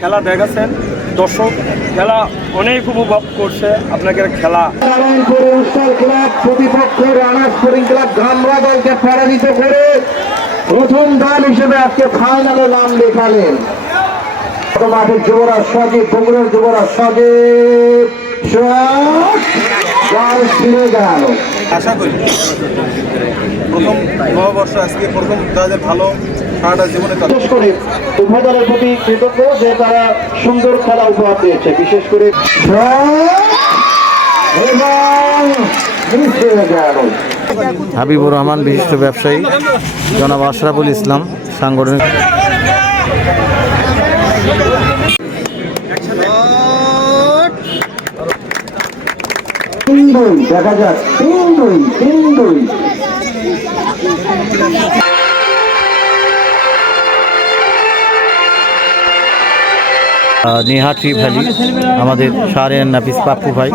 খেলা দেখাচ্ছেন। দর্শক খেলা অনেক উপভোগ করছে আপনাকে খেলা। নারায়ণপুর উত্তর ক্লাব প্রতিপক্ষ রানা স্পোর্টিং ক্লাব গ্রামরা দলকে পরাজিত করে প্রথম দল হিসেবে আজকে ফাইনালে নাম লেখালেন। মাঠের যুবরাজ সজীব বগুড়ার যুবরাজ সজীব! গেল। আশা করি। প্রথম নববর্ষ আজকে প্রথম তাদের ভালো সারাটা জীবনে তাদের বিশেষ করে উভয় দলের প্রতি কৃতজ্ঞ যে তারা সুন্দর খেলা উপহার দিয়েছে। বিশেষ করে হাবিবুর রহমান বিশিষ্ট ব্যবসায়ী। জনাব আশরাফুল ইসলাম সাংগঠনিক দুই দেখা যাক। তিন দুই তিন দুই। নিহাটি ভ্যালি আমাদের সারেন নাফিস পাপ্পু ভাই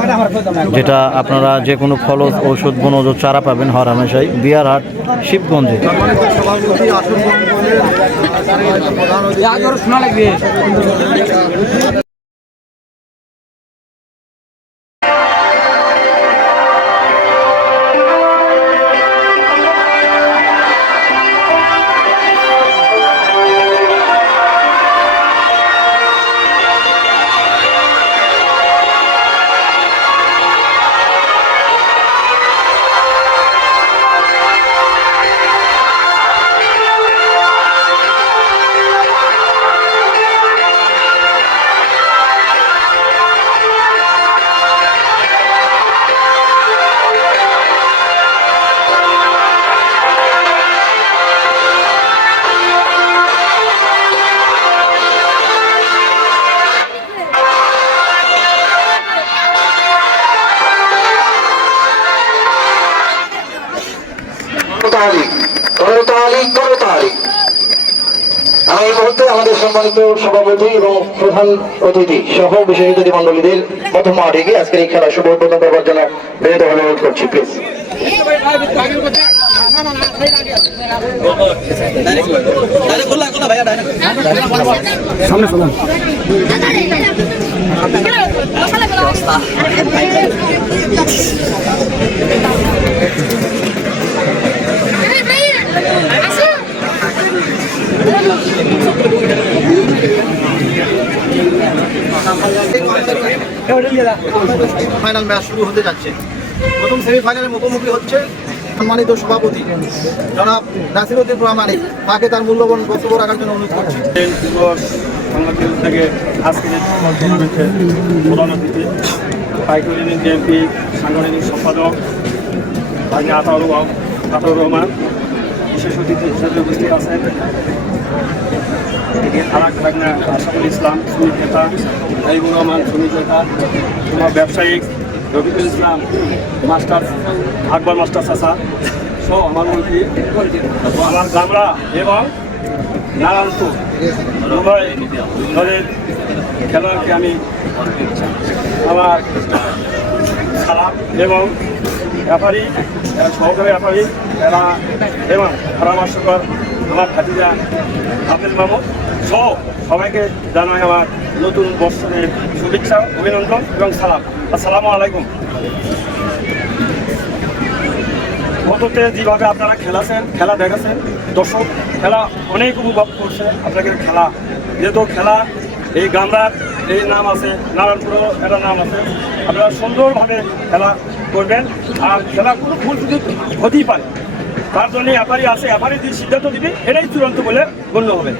যেটা আপনারা যে কোনো ফলজ ঔষধ বনজ চারা পাবেন হর হামেশাই বিয়ারহাট শিবগঞ্জে। করতালি করতালি আমি এই মুহূর্তে আমাদের সম্মানিত সভাপতি এবং প্রধান অতিথি সহ বিশেষ অতিথি মন্ডলীদের প্রথম মাঠে আজকের এই খেলা শুভ উদ্বোধন করবার জন্য বিনীত অনুরোধ করছি প্লিজ ফাইনাল ম্যাচ শুরু হতে যাচ্ছে। প্রথম সেমিফাইনালের মুখোমুখি হচ্ছে সম্মানিত সভাপতি। জনাব নাসিরুদ্দিন প্রামাণিক তাকে তার মূল্যবান বক্তব্য রাখার জন্য অনুরোধ করছি। থেকে সম্পাদক রহমান- রহমান, বিশেষ অতিথি হিসেবে উপস্থিত আছেন। এদিকে ইসলাম সুনীল নেতা হাইবুর রহমান সুনীল নেতা তোমার ব্যবসায়িক রফিকুল ইসলাম, মাস্টার আকবর মাস্টার চাষা সহ আমার মন্ত্রী আমার গামরা এবং নারায়ণপুর উভয় দলের খেলোয়াড়কে আমি আমার সালাম এবং ব্যাপারী সহকারী ব্যাপারী এরা এবং পরামর্শকর আমার ভাতিজা আব্দুল মাহমুদ সহ সবাইকে জানাই আমার নতুন বৎসরের শুভেচ্ছা, অভিনন্দন এবং সালাম। আসসালামু আলাইকুম। গততে যেভাবে আপনারা খেলাছেন, খেলা দেখাছেন, দর্শক খেলা অনেক উপভোগ করছে আপনাকে খেলা। যেহেতু খেলা, এই গামলার এই নাম আছে, নারায়ণপুরও একটা নাম আছে। আপনারা সুন্দরভাবে খেলা করবেন, আর খেলা কোনো ভুল যদি হতেই পারে। তার জন্য ব্যাপারী আছে ব্যাপারী যে সিদ্ধান্ত দিবে এটাই চূড়ান্ত বলে গণ্য হবে।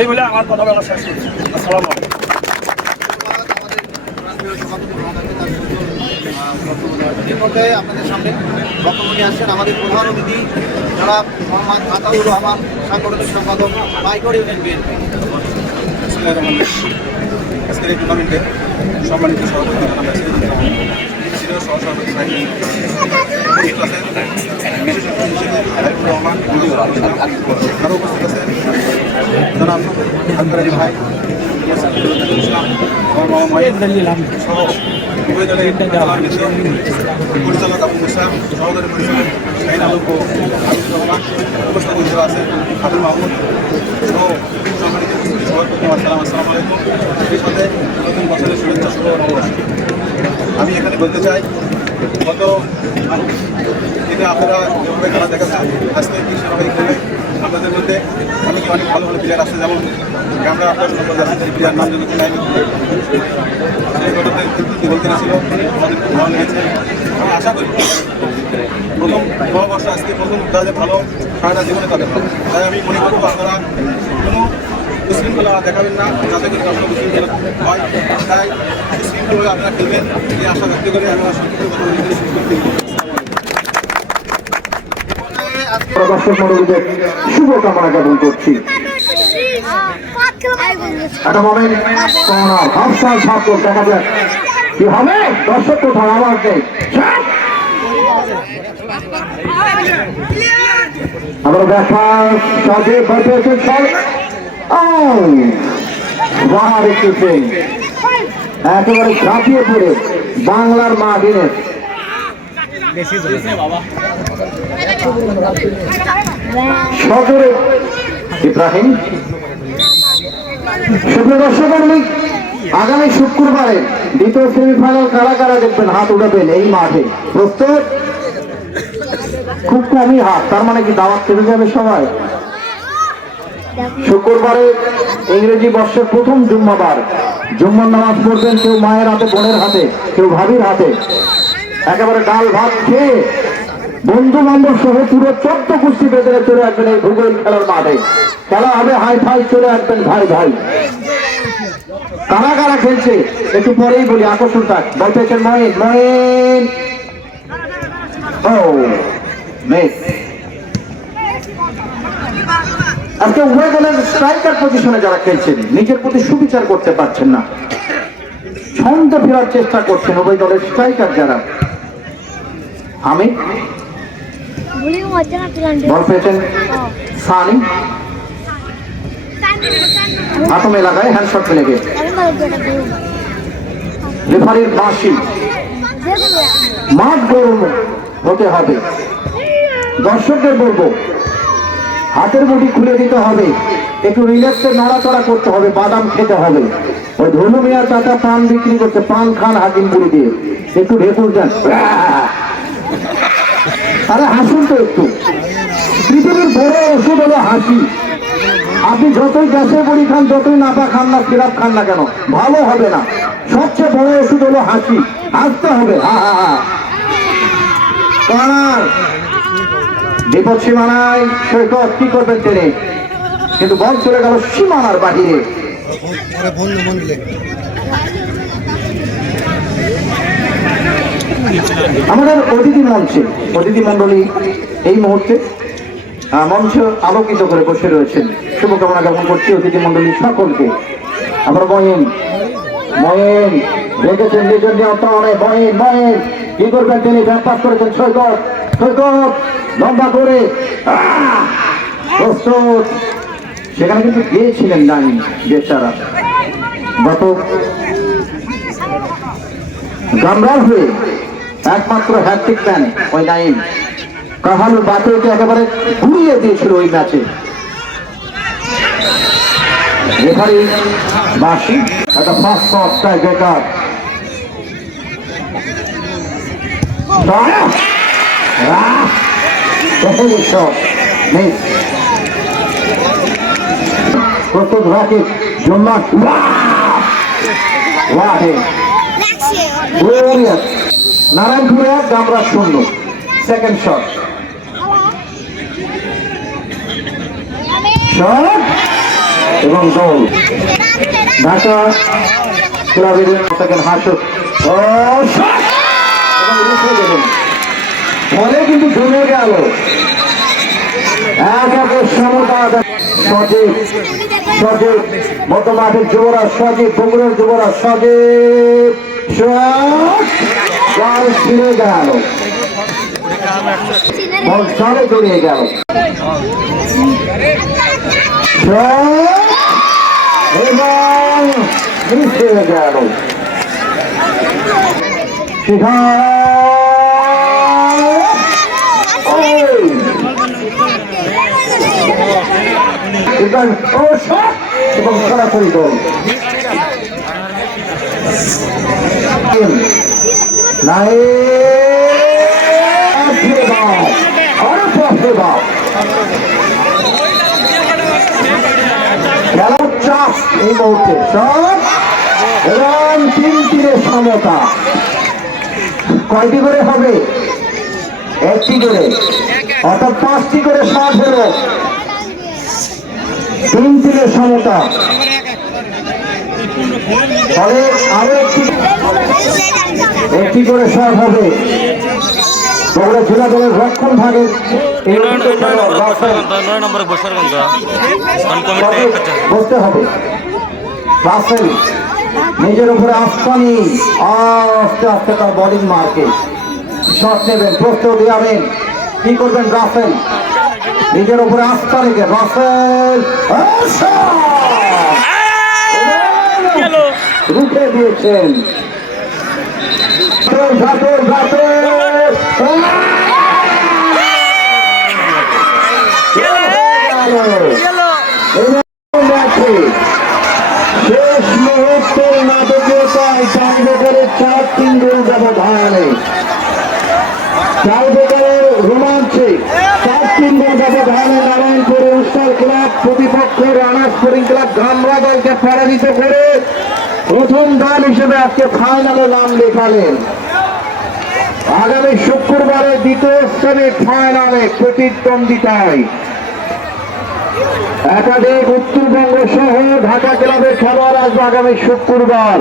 এই বলে আমার কথা বলা শেষ করছি। আসসালামু আপনাদের সামনে বক্তব্য নিয়ে আসছেন আমাদের প্রধান অতিথি আতাউর রহমান সাংগঠনিক সম্পাদক টুর্নামেন্টে সম্মানিত সভাপতি ছিল সহসভাপতি উপস্থিত আছেন বিশেষ হিসেবে হাবিবুর রহমান আরও উপস্থিত আছেন জনাব আন্তরাজি ভাই ইসলাম সহ উভয় দলের পরিচালক আবু মুসা সহকারী পরিচালক শাহিন আলোক ও হাবিবুর রহমান উপস্থিত হিসেবে আবুল মাহমুদ সহ সভাপতি সভাপতি আসসালাম আলাইকুম সাথে নতুন বছরের শুভেচ্ছা শুভ নববর্ষ বলতে চাই, গত দিনে আপনারা যেভাবে খেলা দেখাচ্ছেন আজকে কি সেভাবে খেলে আপনাদের মধ্যে? আমি কি অনেক ভালো ভালো প্লেয়ার আছে যেমন আমরা আপনার আছে প্লেয়ার নাম যদি কি বলতে আমাদের খুব ভালো লেগেছে। আমি আশা করি প্রথম নববর্ষ আজকে প্রথম তাদের ভালো সারাটা জীবনে তাদের ভালো। তাই আমি মনে করব আপনারা কোনো শৃঙ্খলা দেখাবেন না, যাতে করে আপনার শৃঙ্খলা হয়। তাই শৃঙ্খলা আপনারা খেলবেন, এই আশা ব্যক্ত করে আমরা সংক্ষিপ্ত কথা করতে শুভকামনা জ্ঞাপন করছি। একটা মোমেন্ট কর্নার ছাত্র দেখা যাক কি হবে? দর্শক কোথাও আওয়াজ নেই। আমরা দেখা সাজে একটু একেবারে ঝাঁপিয়ে পড়ে বাংলার মা দিনের সজরে ইব্রাহিম। সুপ্রিয় দর্শক আগামী শুক্রবারে দ্বিতীয় সেমিফাইনাল কারা কারা দেখবেন, হাত উঠাবেন এই মাঠে। প্রস্তুত? খুব কমই হাত, তার মানে কি দাওয়াত খেতে যাবে সবাই? শুক্রবারে ইংরেজি বর্ষের প্রথম জুম্মাবার। জুম্মার নামাজ পড়বেন কেউ মায়ের হাতে, বোনের হাতে, কেউ ভাবির হাতে। একেবারে ডাল ভাত খেয়ে বন্ধু বান্ধব সহ পুরো চোদ্দ কুস্তি বেঁধে চলে আসবেন এই ভূগোল খেলার মাঠে। খেলা হবে হাই ফাই, চলে আসবেন ভাই ভাই। কারা কারা খেলছে? একটু পরেই বলি, আকর্ষণ থাক। বল পেয়েছেন মহিন মহিন ও আজকে উভয় দলের স্ট্রাইকার পজিশনে যারা খেলছেন নিজের প্রতি সুবিচার করতে পারছেন না। ছন্দ ফেরার চেষ্টা করছেন উভয় দলের স্ট্রাইকার যারা। আমি? বল পেয়েছেন? সানি? এলাকায় হ্যান্ডশট belum. রেফারির বাঁশি। মাঠ গরম হতে হবে। দর্শকদের বলব হাতের মুঠি খুলে দিতে হবে। একটু রিল্যাক্সে নড়াচড়া করতে হবে, বাদাম খেতে হবে। ওই ধনু মিয়া চাচা পান বিক্রি করছে, পান খান হাকিমপুরি দিয়ে। একটু ঢেকুর যান আরে, হাসুন তো একটু। পৃথিবীর বড় ওষুধ হলো হাসি। আপনি যতই গ্যাসে বড়ি খান, যতই নাপা খান না, সিরাপ খান না কেন, ভালো হবে না। সবচেয়ে বড় ওষুধ হলো হাসি। হাসতে হবে, হা হা হা। বিপদ সীমানায় সৈকত, কি করবেন তিনি? কিন্তু বল চলে গেল সীমানার বাহিরে। আমাদের অতিথি মঞ্চে, অতিথি মন্ডলী এই মুহূর্তে মঞ্চ আলোকিত করে বসে রয়েছেন। শুভকামনা জ্ঞাপন করছি অতিথি মন্ডলী সকলকে। আমরা মহিন মহিন রেখেছেন নিজের নিয়ন্ত্রণ মহিন মহিন কি করবেন তিনি? ব্যাট পাস করেছেন সৈকত। সৈকত, লম্বা করে। প্রস্তুত। সেখানে কিন্তু গিয়েছিলেন ডাইন বেচারা। গত গামরার হয়ে একমাত্র হ্যাট্রিক ম্যান ওই নাইম। কাহালু বাতিলকে একেবারে ঘুরিয়ে দিয়েছিল ওই ম্যাচে। রেফারি বাসি একটা ফার্স্ট শট টাই বেকার। প্রস্তুত ওয়াহে গ্লোরিয়াস নারায়ণপুরে গামরা শূন্য। সেকেন্ড শট শট এবং গোল ঢাকা ক্লাবের সেকেন্ড হাসুক ফলে কিন্তু জমে গেল। সজীব সজীব মতো মাঠের যুবরাজ সজীব, বগুড়ার যুবরাজ সজীব। শট! ছিঁড়ে গেল। বল চালে জড়িয়ে গেল। শট! গেল সেখানে এবং সরাসরি গোল। খেলার চাপ এই মুহূর্তে সব এবং তিন তীরে সমতা। কয়টি করে হবে? একটি করে। অর্থাৎ পাঁচটি করে শট হলো। তিন তীরে সমতা। ফলে আরও একটি একটি করে শট হবে। বগুড়া জেলা দলের রক্ষণ ভাগের বলতে হবে? নিজের উপরে আস্তানি আস্তে আস্তে তার বলিং মার্কে শট নেবেন প্রস্তুত যাবেন কি করবেন রাসেল? নিজের উপরে আস্থা রেখে রাসেল রুখে দিয়েছেন ঘাটর ম্যাচে শেষ মুহূর্তের নাটকীয়তায় টাইব্রেকারের চার তিন গোল ব্যবধানে টাইব্রেকারের রোমাঞ্চে চার তিন গোল ব্যবধানে নারায়ণপুর উস্তার ক্লাব প্রতিপক্ষ রানা স্পোর্টিং ক্লাব গামরা দলকে পরাজিত করে প্রথম দল হিসেবে আজকে ফাইনালে নাম লেখালেন। আগামী শুক্রবারে দ্বিতীয় শ্রেণির ফাইনালে প্রতিদ্বন্দ্বিতায় একাধিক উত্তরবঙ্গ সহ ঢাকা ক্লাবের খেলোয়াড় আসবে আগামী শুক্রবার।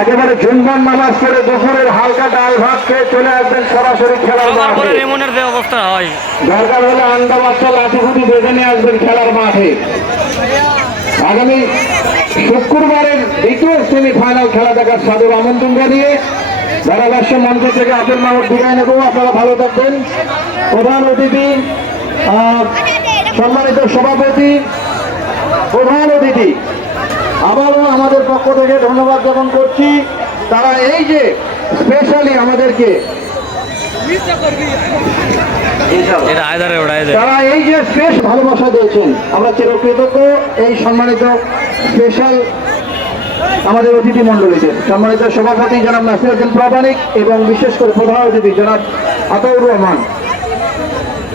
একেবারে জুম্বান নামাজ পড়ে দুপুরের হালকা ডাল ভাত খেয়ে চলে আসবেন সরাসরি খেলার মাঠে। যে অবস্থা হয়। দরকার হলে আন্ডা বাচ্চা লাঠিগুটি বেঁধে নিয়ে আসবেন খেলার মাঠে। আগামী শুক্রবারের দ্বিতীয় সেমি ফাইনাল খেলা দেখার সাদর আমন্ত্রণ জানিয়ে ধারাভাষ্য মঞ্চ থেকে আপেল মাহমুদ বিদায় নেব। আপনারা ভালো থাকবেন। প্রধান অতিথি সম্মানিত সভাপতি প্রধান অতিথি আবারও আমাদের পক্ষ থেকে ধন্যবাদ জ্ঞাপন করছি। তারা এই যে স্পেশালি আমাদেরকে তারা এই যে স্পেশ ভালোবাসা দিয়েছেন আমরা চিরকৃতজ্ঞ এই সম্মানিত স্পেশাল আমাদের অতিথি মন্ডলীতে সম্মানিত সভাপতি জনাব নাসিরুদ্দিন প্রামাণিক এবং বিশেষ করে প্রধান অতিথি জনাব আতাউর রহমান।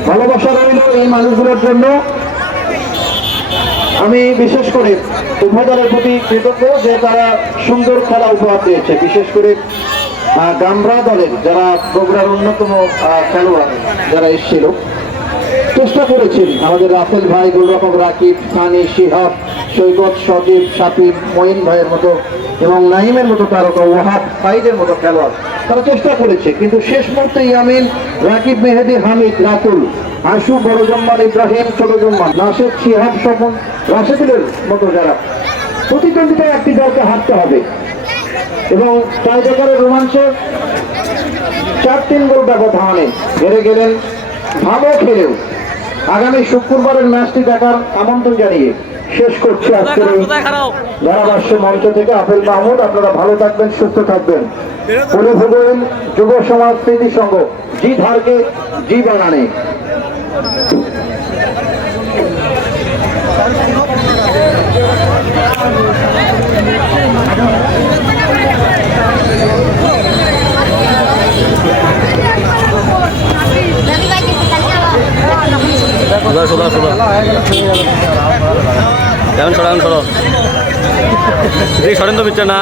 ভালোবাসা রইল এই মানুষগুলোর জন্য। আমি বিশেষ করে উভয় দলের প্রতি কৃতজ্ঞ যে তারা সুন্দর খেলা উপহার দিয়েছে। বিশেষ করে গামরা দলের যারা বগুড়ার অন্যতম খেলোয়াড় যারা এসেছিল। চেষ্টা করেছেন আমাদের রাফেল ভাই, গুলরকম রাকিব, সানি, শিহাব, সৈকত, সজীব, সাকিব, মঈন ভাইয়ের মতো এবং নাইমের মতো তারকা, ওয়াহাব ফাইদের মতো খেলোয়াড়। তারা চেষ্টা করেছে, কিন্তু শেষ মুহূর্তে ইয়ামিন রাকিব মেহেদি হামিদ রাতুল আশু বড় জম্মান ইব্রাহিম ছোট জম্মান নাসেদ শিহাব স্বপন রাশেদুলের মতো যারা। প্রতিদ্বন্দ্বিতায় একটি দলকে হারতে হবে। এবং টাইব্রেকারের রোমাঞ্চে চার তিন গোল ব্যবধানে হেরে গেলেন ভালো খেলেও। আগামী শুক্রবারের ম্যাচটি দেখার আমন্ত্রণ জানিয়ে শেষ করছি আজকের এই ধারাভাষ্য মঞ্চ থেকে আপেল মাহমুদ আপনারা ভালো থাকবেন সুস্থ থাকবেন। বলে ভুগলেন যুব সমাজ স্মৃতি সংঘ জি ধারকে জি বানানে সোজা সোজা সোজা এখন সরো এখন সরো সরেন তো মিত্র না